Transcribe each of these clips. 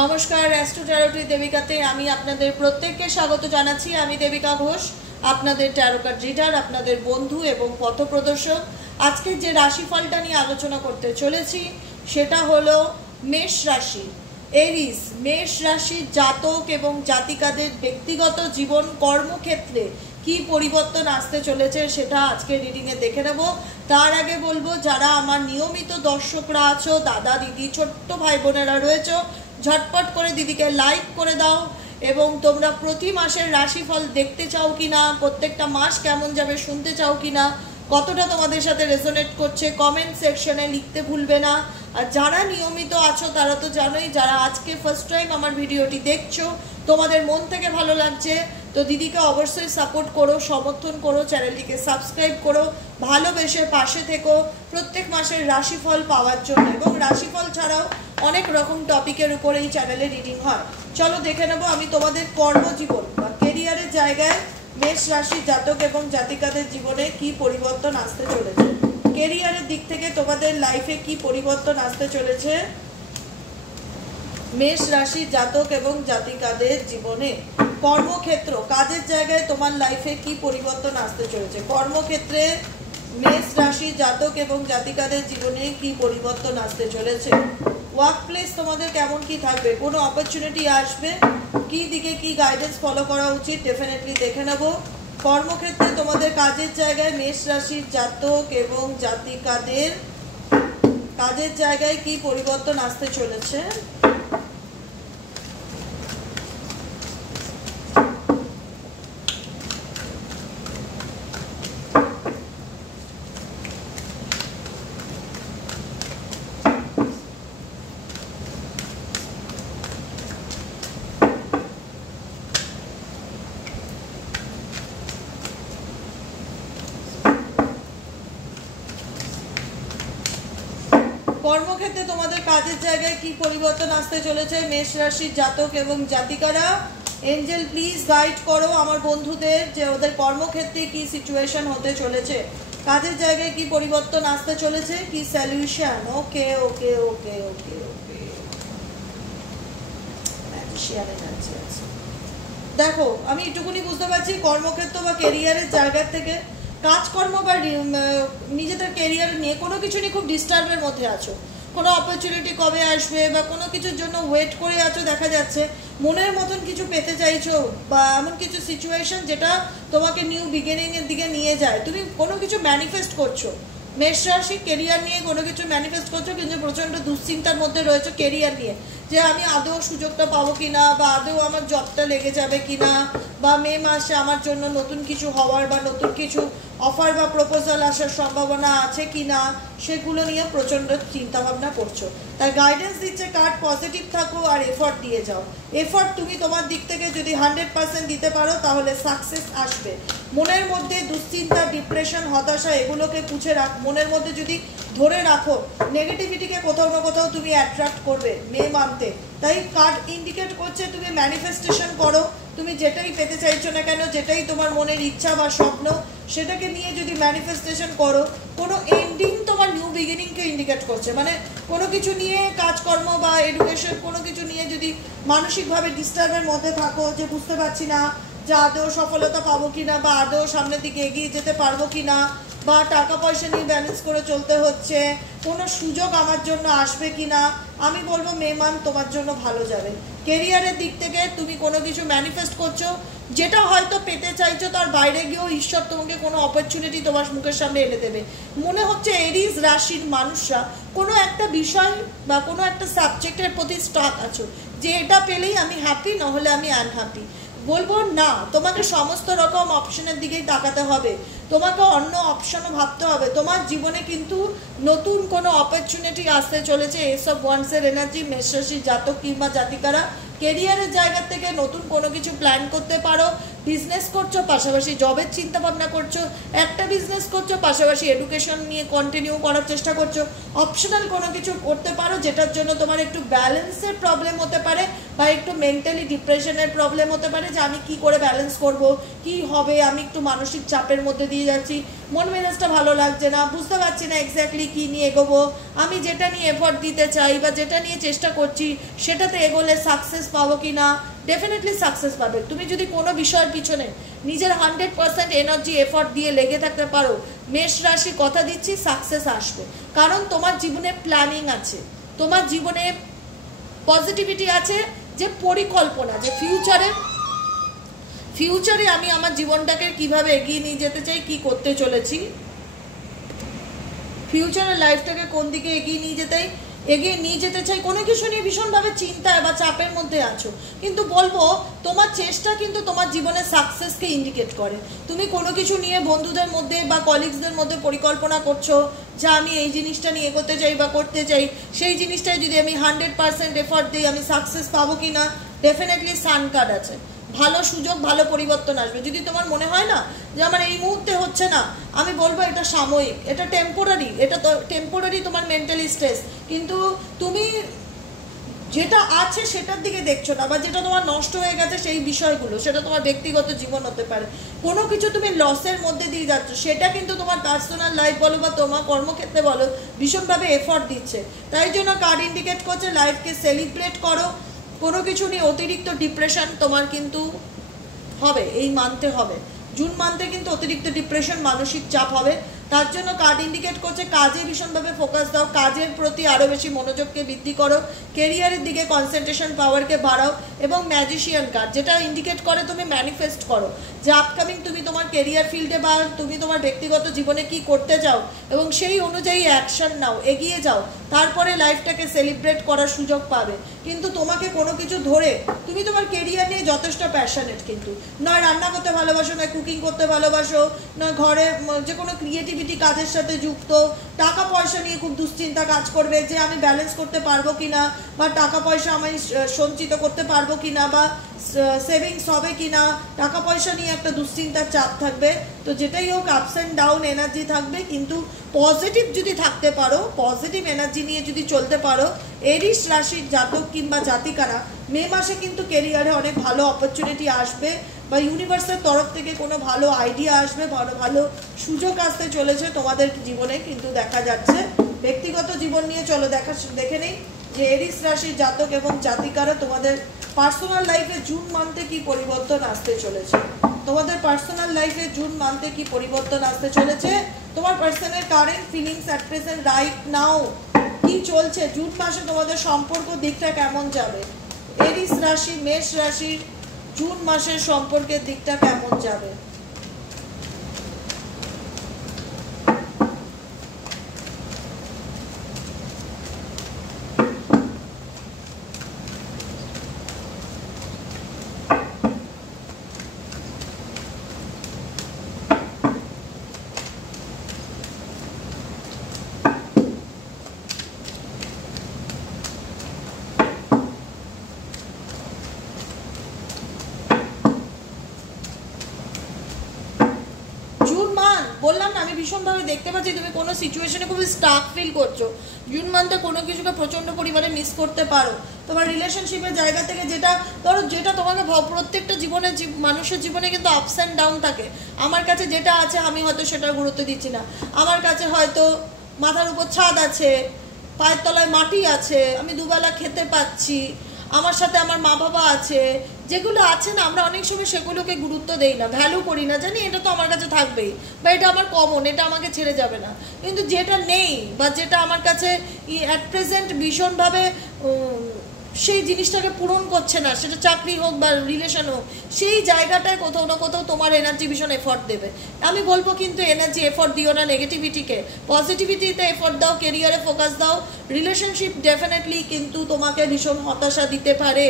নমস্কার, অ্যাস্ট্রো ট্যারোটি দেবিকাতে আমি আপনাদের প্রত্যেককে স্বাগত জানাচ্ছি। আমি দেবিকা ঘোষ, আপনাদের ট্যারো কার্ড রিডার, আপনাদের বন্ধু এবং পথপ্রদর্শক। আজকে যে রাশিফলটা নিয়ে আলোচনা করতে চলেছি সেটা হলো মেষ রাশি, এরিস। মেষ রাশির জাতক এবং জাতিকাদের ব্যক্তিগত জীবন কর্মক্ষেত্রে কি পরিবর্তন আসতে চলেছে সেটা আজকে রিডিংয়ে দেখে নেব। তার আগে বলবো, যারা আমার নিয়মিত দর্শকরা আছো, দাদা দিদি ছোট্ট ভাই বোনেরা রয়েছে, ঝটপট করে দিদিকে লাইক করে দাও। এবং তোমরা প্রতি মাসের রাশিফল দেখতে চাও কিনা, প্রত্যেকটা মাস কেমন যাবে শুনতে চাও কিনা, কতটা তোমাদের সাথে রেজোনেট করছে কমেন্ট সেকশনে লিখতে ভুলবে না। আর যারা নিয়মিত আছো তারা তো জানোই, যারা আজকে ফার্স্ট টাইম আমার ভিডিওটি দেখছো, তোমাদের মন থেকে ভালো লাগছে তো দিদিকে অবশ্যই সাপোর্ট করো, সমর্থন করো, চ্যানেলটিকে সাবস্ক্রাইব করো, ভালোবেসে পাশে থেকো প্রত্যেক মাসের রাশিফল পাওয়ার জন্য। এবং রাশিফল ছাড়াও অনেক রকম টপিকের উপর এই চ্যানেলে রিডিং হয়। চলো দেখে নেবো আমি তোমাদের কর্মজীবন বা কেরিয়ারের জায়গায় মেষ রাশির জাতক এবং জাতিকাদের জীবনে কি পরিবর্তন আসতে চলেছে, কেরিয়ারের দিক থেকে তোমাদের লাইফে কি পরিবর্তন আসতে চলেছে মেষ রাশির জাতক এবং জাতিকাদের জীবনে। কর্মক্ষেত্র, কাজের জায়গায় তোমার লাইফে কি পরিবর্তন আসতে চলেছে, কর্মক্ষেত্রে মেষ রাশির জাতক এবং জাতিকাদের জীবনে কি পরিবর্তন আসতে চলেছে। ওয়ার্ক প্লেস তোমাদের কেমন কি থাকবে, কোনো অপরচুনিটি আসবে, কি দিকে কি গাইডেন্স ফলো করা উচিত ডেফিনেটলি দেখে নেব। কর্মক্ষেত্রে তোমাদের কাজের জায়গায় মেষ রাশির জাতক এবং জাতিকাদের কাজের জায়গায় কি পরিবর্তন আসতে চলেছে। কর্মক্ষেত্রে তোমাদের কাজের জায়গায় কি পরিবর্তন আসতে চলেছে মেষ রাশির জাতক এবং জাতিকারা। এঞ্জেল প্লিজ গাইড করো আমার বন্ধুদের যে ওদের কর্মক্ষেত্রে কি সিচুয়েশন হতে চলেছে, কাজের জায়গায় কি পরিবর্তন আসতে চলেছে, কি সলিউশন। ওকে ওকে ওকে ওকে ওকে দেখো, আমি এটুকুনি বুঝতে পারছি কর্মক্ষেত্র বা কেরিয়ারের জায়গা থেকে কাজকর্ম বা নিজেদের কেরিয়ার নিয়ে কোনো কিছু নিয়ে খুব ডিস্টার্বের মধ্যে আছো, কোনো অপরচুনিটি কবে আসবে বা কোনো কিছুর জন্য ওয়েট করে আছো, দেখা যাচ্ছে মনের মতন কিছু পেতে চাইছো বা এমন কিছু সিচুয়েশন যেটা তোমাকে নিউ বিগিনিংয়ের দিকে নিয়ে যায়, তুমি কোনো কিছু ম্যানিফেস্ট করছো। মেষ রাশি কেরিয়ার নিয়ে কোনো কিছু ম্যানিফেস্ট করছো কিন্তু প্রচণ্ড দুশ্চিন্তার মধ্যে রয়েছে কেরিয়ার নিয়ে, যে আমি আদৌ সুযোগটা পাবো কিনা বা আদৌ আমার জবটা লেগে যাবে কিনা, বা মে মাসে আমার জন্য নতুন কিছু হওয়ার বা নতুন কিছু অফার বা প্রপোজাল আসার সম্ভাবনা আছে কিনা, সেগুলো নিয়ে প্রচণ্ড চিন্তাভাবনা করছো। তাই গাইডেন্স দিচ্ছে কার্ড, পজিটিভ থাকো আর এফর্ট দিয়ে যাও। এফর্ট তুমি তোমার দিক থেকে যদি 100% দিতে পারো তাহলে সাকসেস আসবে। মনের মধ্যে দুশ্চিন্তা, ডিপ্রেশন, হতাশা এগুলোকে পুছে রাখ, মনের মধ্যে যদি ধরে রাখো নেগেটিভিটিকে কোথাও না কোথাও তুমি অ্যাট্রাক্ট করবে মে মান্থে। তাই কার্ড ইন্ডিকেট করছে তুমি ম্যানিফেস্টেশন করো, তুমি যেটাই পেতে চাইছো না কেন, যেটাই তোমার মনের ইচ্ছা বা স্বপ্ন, সেটাকে নিয়ে যদি ম্যানিফেস্টেশন করো, কোনো এন্ডিং তোমার নিউ বিগিনিংকে ইন্ডিকেট করছে। মানে কোনো কিছু নিয়ে কাজকর্ম বা এডুকেশন কোনো কিছু নিয়ে যদি মানসিকভাবে ডিস্টার্বের মধ্যে থাকো, যে বুঝতে পারছি না যে আদৌ সফলতা পাবো কিনা বা আদৌ সামনের দিকে এগিয়ে যেতে পারবো কিনা, বা টাকা পয়সা নিয়ে ব্যালেন্স করে চলতে হচ্ছে, কোনো সুযোগ আমার জন্য আসবে কিনা, আমি বলবো মে মান্থ তোমার জন্য ভালো যাবে। কেরিয়ারের দিক থেকে তুমি কোনো কিছু ম্যানিফেস্ট করছো, যেটা হয়তো পেতে চাইছো তার বাইরে গিয়েও ঈশ্বর তোমাকে কোনো অপরচুনিটি তোমার মুখের সামনে এনে দেবে। মনে হচ্ছে এরিস রাশির মানুষরা কোনো একটা বিষয় বা কোনো একটা সাবজেক্টের প্রতি স্টাক আছো, যে এটা পেলেই আমি হ্যাপি, নাহলে আমি আনহ্যাপি। বলবো না, তোমাকে সমস্ত রকম অপশনের দিকেই তাকাতে হবে, তোমাকে অন্য অপশনও ভাবতে হবে। তোমার জীবনে কিন্তু নতুন কোনো অপরচুনিটি আসতে চলেছে। এসব ওয়ান্সের এনার্জি মেষ রাশির জাতক কিংবা জাতিকারা কেরিয়ারের জায়গা থেকে নতুন কোনো কিছু প্ল্যান করতে পারো। বিজনেস করছো, পাশাপাশি জবের চিন্তা ভাবনা করছো, একটা বিজনেস করছো, পাশাপাশি এডুকেশন নিয়ে কন্টিনিউ করার চেষ্টা করছো, অপশনাল কোনো কিছু করতে পারো যেটার জন্য তোমার একটু ব্যালেন্সের প্রবলেম হতে পারে বা একটু মেন্টালি ডিপ্রেশনের প্রবলেম হতে পারে, যে আমি কি করে ব্যালেন্স করব, কি হবে, আমি একটু মানসিক চাপের মধ্যে দিয়ে যাচ্ছি। মন মেজাজটা ভালো লাগছে না, বুঝতে পারছি না এক্স্যাক্টলি কী নিয়ে এগোবো, আমি যেটা নিয়ে এফোর্ট দিতে চাই বা যেটা নিয়ে চেষ্টা করছি সেটাতে এগোলে সাকসেস পাবো কি না। ডেফিনেটলি সাকসেস পাবে তুমি যদি কোনো বিষয়ের পিছনে নিজের 100% এনার্জি এফোর্ট দিয়ে লেগে থাকতে পারো। মেষ রাশি কথা দিচ্ছি সাকসেস আসবে, কারণ তোমার জীবনে প্ল্যানিং আছে, তোমার জীবনে পজিটিভিটি আছে, যে পরিকল্পনা, যে ফিউচারে আমি আমার জীবনটাকে কিভাবে এগিয়ে নিয়ে যেতে চাই, কি করতে চলেছি, ফিউচারের লাইফটাকে কোন দিকে এগিয়ে নিয়ে যেতে চাই, কোনো কিছু নিয়ে ভীষণভাবে চিন্তায় বা চাপের মধ্যে আছো। কিন্তু বলবো তোমার চেষ্টা কিন্তু তোমার জীবনের সাকসেসকে ইন্ডিকেট করে। তুমি কোনো কিছু নিয়ে বন্ধুদের মধ্যে বা কলিগসদের মধ্যে পরিকল্পনা করছো যে আমি এই জিনিসটা নিয়ে এগোতে চাই বা করতে চাই, সেই জিনিসটায় যদি আমি 100% এফোর্ট দিই আমি সাকসেস পাবো কি না। ডেফিনেটলি সান কার্ড আছে, ভালো সুযোগ, ভালো পরিবর্তন আসবে। যদি তোমার মনে হয় না যে আমার এই মুহূর্তে হচ্ছে না, আমি বলবো এটা সাময়িক, এটা টেম্পোরারি, এটা তো টেম্পোরারি তোমার মেন্টালি স্ট্রেস, কিন্তু তুমি যেটা আছে সেটার দিকে দেখছো না, বা যেটা তোমার নষ্ট হয়ে গেছে সেই বিষয়গুলো, সেটা তোমার ব্যক্তিগত জীবন হতে পারে, কোনো কিছু তুমি লসের মধ্যে দিয়ে যাচ্ছ, সেটা কিন্তু তোমার পার্সোনাল লাইফ বলো বা তোমার কর্মক্ষেত্রে বলো ভীষণভাবে এফোর্ট দিচ্ছে। তাই জন্য কার্ড ইন্ডিকেট করছে লাইফকে সেলিব্রেট করো। কোনো কিছু নিয়ে অতিরিক্ত ডিপ্রেশন তোমার কিন্তু হবে, এই মানতে হবে, জুন মান্থে কিন্তু অতিরিক্ত ডিপ্রেশন, মানসিক চাপ হবে। তার জন্য কার্ড ইন্ডিকেট করছে কাজে ভীষণভাবে ফোকাস দাও, কাজের প্রতি আরও বেশি মনোযোগকে বৃদ্ধি করো, কেরিয়ারের দিকে কনসেন্ট্রেশন পাওয়ারকে বাড়াও। এবং ম্যাজিশিয়ান কার্ড যেটা ইন্ডিকেট করে তুমি ম্যানিফেস্ট করো যে আপকামিং তুমি তোমার কেরিয়ার ফিল্ডে বা তুমি তোমার ব্যক্তিগত জীবনে কি করতে চাও এবং সেই অনুযায়ী অ্যাকশন নাও, এগিয়ে যাও, তারপরে লাইফটাকে সেলিব্রেট করার সুযোগ পাবে। কিন্তু তোমাকে কোনো কিছু ধরে তুমি তোমার কেরিয়ার নিয়ে যথেষ্ট প্যাশনেট, কিন্তু নয় রান্না করতে ভালোবাসো, নয় কুকিং করতে ভালোবাসো, নয় ঘরে যে কোনো ক্রিয়েটিভিটি কাজের সাথে যুক্ত, টাকা পয়সা নিয়ে খুব দুশ্চিন্তা কাজ করবে যে আমি ব্যালেন্স করতে পারবো কিনা, বা টাকা পয়সা আমি সঞ্চিত করতে পারবো কিনা, বা সেভিংস হবে কিনা, টাকা পয়সা নিয়ে একটা দুশ্চিন্তার চাপ থাকবে। তো যেটাই হোক আপস অ্যান্ড ডাউন এনার্জি থাকবে, কিন্তু পজিটিভ যদি থাকতে পারো, পজিটিভ এনার্জি নিয়ে যদি চলতে পারো, এরিস রাশির জাতক কিংবা জাতিকারা মে মাসে কিন্তু কেরিয়ারে অনেক ভালো অপরচুনিটি আসবে, বা ইউনিভার্সের তরফ থেকে কোনো ভালো আইডিয়া আসবে, ভালো সুযোগ আসতে চলেছে তোমাদের জীবনে। কিন্তু দেখা যাচ্ছে ব্যক্তিগত জীবন নিয়ে চলো দেখে নেই যে এরিস রাশির জাতক এবং জাতিকারা তোমাদের পার্সোনাল লাইফে জুন মান্থে কি পরিবর্তন আসতে চলেছে, তোমাদের পার্সোনাল লাইফে জুন মান্থে কি পরিবর্তন আসতে চলেছে, তোমার personal current feelings at present right now কি চলছে, জুন মাসে তোমাদের সম্পর্ক দিকটা কেমন যাবে, এরিস রাশি মেষ রাশির জুন মাসের সম্পর্কের দিকটা কেমন যাবে। বললাম না, আমি ভীষণভাবে দেখতে পাচ্ছি তুমি কোনো সিচুয়েশনে খুবই স্টাক ফিল করছো। জুন মান্থে কোনো কিছুকে প্রচণ্ড পরিমাণে মিস করতে পারো। তোমার রিলেশনশিপের জায়গা থেকে যেটা ধরো, যেটা তোমাকে প্রত্যেকটা মানুষের জীবনে কিন্তু আপস অ্যান্ড ডাউন থাকে। আমার কাছে যেটা আছে আমি হয়তো সেটার গুরুত্ব দিচ্ছি না, আমার কাছে হয়তো মাথার উপর ছাদ আছে, পায়ের তলায় মাটি আছে, আমি দুবেলা খেতে পাচ্ছি, আমার সাথে আমার মা বাবা আছে, যেগুলো আছে না আমরা অনেক সময় সেগুলোকে গুরুত্ব দেই না, ভ্যালু করি না, জানি এটা তো আমার কাছে থাকবেই বা এটা আমার কমন, এটা আমাকে ছেড়ে যাবে না। কিন্তু যেটা নেই বা যেটা আমার কাছে অ্যাট প্রেজেন্ট ভীষণভাবে সেই জিনিসটাকে পূরণ করছে না, সেটা চাকরি হোক বা রিলেশন হোক, সেই জায়গাটায় কোথাও না কোথাও তোমার এনার্জি ভীষণ এফোর্ট দেবে। আমি বলবো কিন্তু এনার্জি এফোর্ট দিও না নেগেটিভিটিকে, পজিটিভিটিতে এফোর্ট দাও, কেরিয়ারে ফোকাস দাও। রিলেশনশিপ ডেফিনেটলি কিন্তু তোমাকে ভীষণ হতাশা দিতে পারে।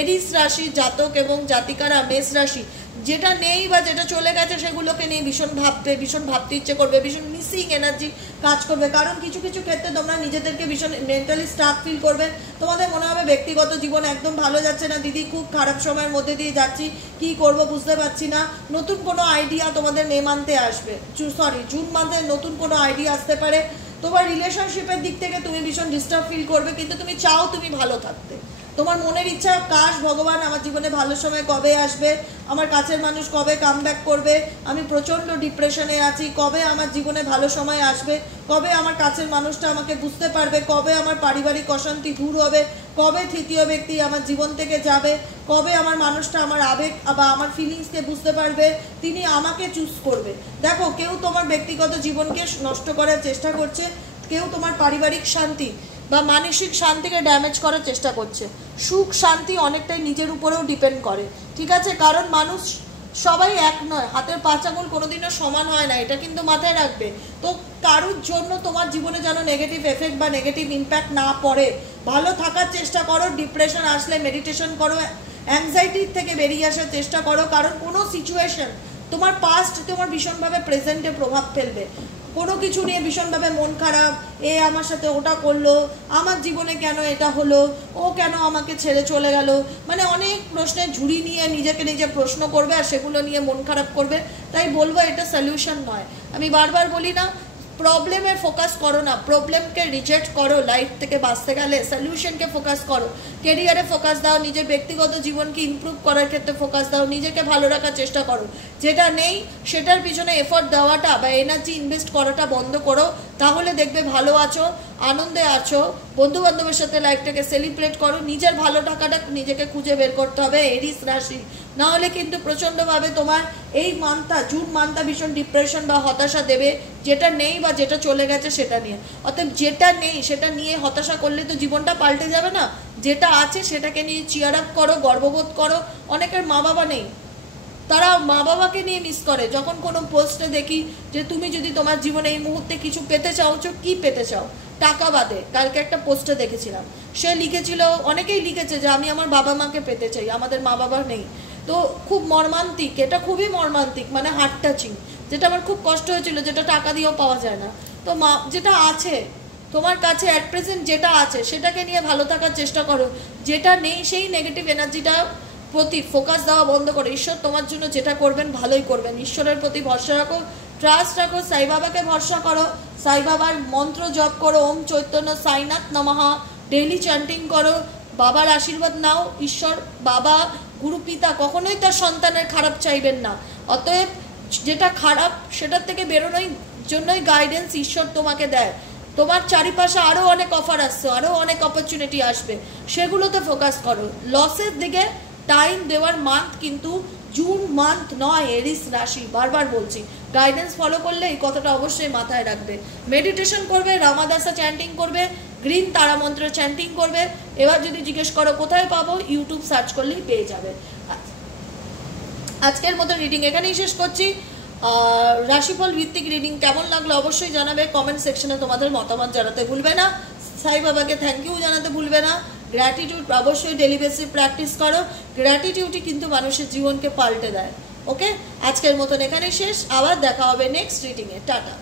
এরিস রাশি জাতক এবং জাতিকারা মেষ রাশি যেটা নেই বা যেটা চলে গেছে সেগুলোকে নিয়ে ভীষণ ভাববে, ভীষণ ভাবতে ইচ্ছে করবে, ভীষণ মিসিং এনার্জি কাজ করবে। কারণ কিছু কিছু ক্ষেত্রে তোমরা নিজেদেরকে ভীষণ মেন্টালি স্টাক ফিল করবে, তোমাদের মনে হবে ব্যক্তিগত জীবন একদম ভালো যাচ্ছে না, দিদি খুব খারাপ সময়ের মধ্যে দিয়ে যাচ্ছি, কি করব বুঝতে পারছি না। নতুন কোনো আইডিয়া তোমাদের মে মান্থে আসবে, জুন মান্থে নতুন কোনো আইডিয়া আসতে পারে। তোমার রিলেশনশিপের দিক থেকে তুমি ভীষণ ডিস্টার্ব ফিল করবে, কিন্তু তুমি চাও তুমি ভালো থাকতে, তোমার মনের ইচ্ছা, কাশ ভগবান আমার জীবনে ভালো সময় কবে আসবে, আমার কাছের মানুষ কবে কাম ব্যাক করবে, আমি প্রচণ্ড ডিপ্রেশনে আছি, কবে আমার জীবনে ভালো সময় আসবে, কবে আমার কাছের মানুষটা আমাকে বুঝতে পারবে, কবে আমার পারিবারিক অশান্তি দূর হবে, কবে তৃতীয় ব্যক্তি আমার জীবন থেকে যাবে, কবে আমার মানুষটা আমার আবেগ বা আমার ফিলিংসকে বুঝতে পারবে, তিনি আমাকে চুজ করবে। দেখো, কেউ তোমার ব্যক্তিগত জীবনকে নষ্ট করার চেষ্টা করছে, কেউ তোমার পারিবারিক শান্তি বা মানসিক শান্তিকে ড্যামেজ করার চেষ্টা করছে। সুখ শান্তি অনেকটাই নিজের উপরেও ডিপেন্ড করে, ঠিক আছে? কারণ মানুষ সবাই এক নয়, হাতের 5 আঙুল কোনোদিনও সমান হয় না, এটা কিন্তু মাথায় রাখবে। তো কারোর জন্য তোমার জীবনে যেন নেগেটিভ এফেক্ট বা নেগেটিভ ইম্প্যাক্ট না পড়ে, ভালো থাকার চেষ্টা করো। ডিপ্রেশন আসলে মেডিটেশন করো, অ্যাংজাইটির থেকে বেরিয়ে আসার চেষ্টা করো, কারণ কোনো সিচুয়েশন তোমার পাস্ট তোমার ভীষণভাবে প্রেজেন্টে প্রভাব ফেলবে। কোনো কিছু নিয়ে ভীষণভাবে মন খারাপ, এ আমার সাথে ওটা করলো, আমার জীবনে কেন এটা হলো, ও কেন আমাকে ছেড়ে চলে গেল, মানে অনেক প্রশ্নের ঝুড়ি নিয়ে নিজেকে নিজে প্রশ্ন করবে আর সেগুলো নিয়ে মন খারাপ করবে। তাই বলবো এটা সলিউশন নয়। আমি বারবার বলি না, প্রবলেমে ফোকাস করো না, প্রবলেমকে রিজেক্ট করো। লাইফ থেকে বাঁচতে গেলে সলিউশনকে ফোকাস করো, কেরিয়ারে ফোকাস দাও, নিজের ব্যক্তিগত জীবনকে ইমপ্রুভ করার ক্ষেত্রে ফোকাস দাও, নিজেকে ভালো রাখার চেষ্টা করো। যেটা নেই সেটার পিছনে এফোর্ট দেওয়াটা বা এনার্জি ইনভেস্ট করাটা বন্ধ করো, তাহলে দেখবে ভালো আছো, আনন্দে আছো, বন্ধু বান্ধবের সাথে লাইফটাকে সেলিব্রেট করো। নিজের ভালো টাকাটা নিজেকে খুঁজে বের করতে হবে, এরিস রাশি। না হলে কিন্তু প্রচণ্ডভাবে তোমার এই মান্থটা, জুন মান্থটা ভীষণ ডিপ্রেশন বা হতাশা দেবে, যেটা নেই বা যেটা চলে গেছে সেটা নিয়ে। অতএব যেটা নেই সেটা নিয়ে হতাশা করলে তো জীবনটা পাল্টে যাবে না। যেটা আছে সেটাকে নিয়ে চিয়ার আপ করো, গর্ববোধ করো। অনেকের মা বাবা নেই, তারা মা বাবাকে নিয়ে মিস করে। যখন কোনো পোস্টে দেখি যে তুমি যদি তোমার জীবনে এই মুহূর্তে কিছু পেতে চাও, কি পেতে চাও টাকা বাদে, কালকে একটা পোস্টে দেখেছিলাম, সে লিখেছিল, অনেকেই লিখেছে যে আমি আমার বাবা মাকে পেতে চাই, আমাদের মা বাবা নেই। তো খুব মর্মান্তিক, এটা খুবই মর্মান্তিক, মানে হার্ট টাচিং, যেটা আমার খুব কষ্ট হয়েছিল, যেটা টাকা দিয়েও পাওয়া যায় না। তো মা, যেটা আছে তোমার কাছে অ্যাট প্রেজেন্ট, যেটা আছে সেটাকে নিয়ে ভালো থাকার চেষ্টা করো। যেটা নেই সেই নেগেটিভ এনার্জিটা প্রতি ফোকাস দেওয়া বন্ধ করো। ঈশ্বর তোমার জন্য যেটা করবেন ভালোই করবেন। ঈশ্বরের প্রতি ভরসা রাখো, ট্রাস্ট রাখো, সাই বাবাকে ভরসা করো, সাই বাবার মন্ত্র জপ করো, ওম চৈতন্য সাইনাথ নমঃ, ডেইলি চ্যান্টিং করো, বাবার আশীর্বাদ নাও। ঈশ্বর, বাবা, গুরু, পিতা কখনোই তার সন্তানের খারাপ চাইবেন না। অতএব যেটা খারাপ সেটার থেকে বেরোনোর জন্যই গাইডেন্স ঈশ্বর তোমাকে দেয়। তোমার চারিপাশে আরও অনেক অফার আসছে, আরও অনেক অপরচুনিটি আসবে, সেগুলোতে ফোকাস করো। লসের দিকে টাইম দেওয়ার মান্থ কিন্তু জুন মান্থ নয়, এরিস রাশি। বারবার বলছি, গাইডেন্স ফলো করলে এই কথাটা অবশ্যই মাথায় রাখবে। মেডিটেশন করবে, রামাদাসা চ্যান্টিং করবে, গ্রিন তারা মন্ত্র চ্যান্টিং করবে। এবার যদি জিজ্ঞেস করো কোথায় পাবো, ইউটিউব সার্চ করলেই পেয়ে যাবে। আজকের মতো রিডিং এখানেই শেষ করছি। রাশিফল ভিত্তিক রিডিং কেমন লাগলো অবশ্যই জানাবে, কমেন্ট সেকশনে তোমাদের মতামত জানাতে ভুলবে না। সাই বাবাকে থ্যাংক ইউ জানাতে ভুলবে না। গ্র্যাটিটিউড অবশ্যই ডেলি বেসিস প্র্যাকটিস করো। গ্র্যাটিটিউডই কিন্তু মানুষের জীবনকে পাল্টে দেয়। ওকে, আজকের মতন এখানেই শেষ, আবার দেখা হবে নেক্সট রিডিংয়ে। টাটা।